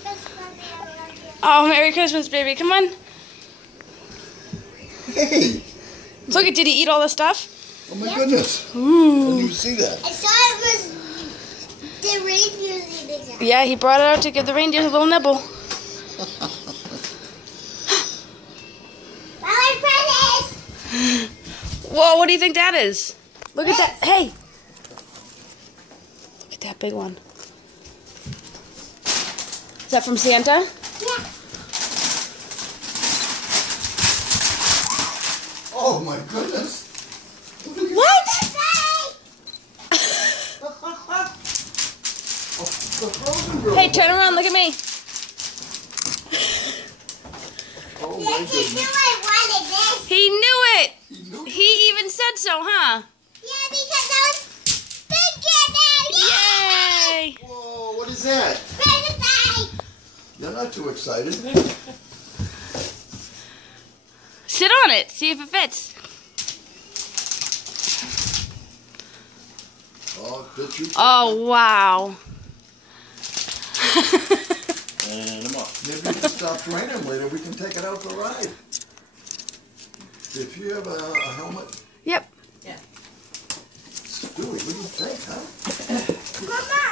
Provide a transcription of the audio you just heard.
Christmas, Mommy. I love you. Oh, Merry Christmas, baby. Come on. Hey! Look, did he eat all the stuff? Oh my goodness. I Ooh. didn't even see that. I saw it was the reindeer's eating it. Yeah, he brought it out to give the reindeer a little nibble. Bye, Precious. Whoa, what do you think that is? Look at that. Hey. Look at that big one. Is that from Santa? Yeah. Oh my goodness. What? The frozen girl. Hey, turn around. Look at me. Oh my Yes, you knew goodness. I wanted this. He knew it. He knew it. He even said so, huh? Yeah, because I was thinking that. Yay! Whoa, what is that? Present day. You're not too excited. Sit on it. See if it fits. Oh, did you? Oh, wow. And I'm up. Maybe if it stops raining later, we can take it out for a ride. If you have a helmet, Yep. Stewie, what do you think, huh? Mama.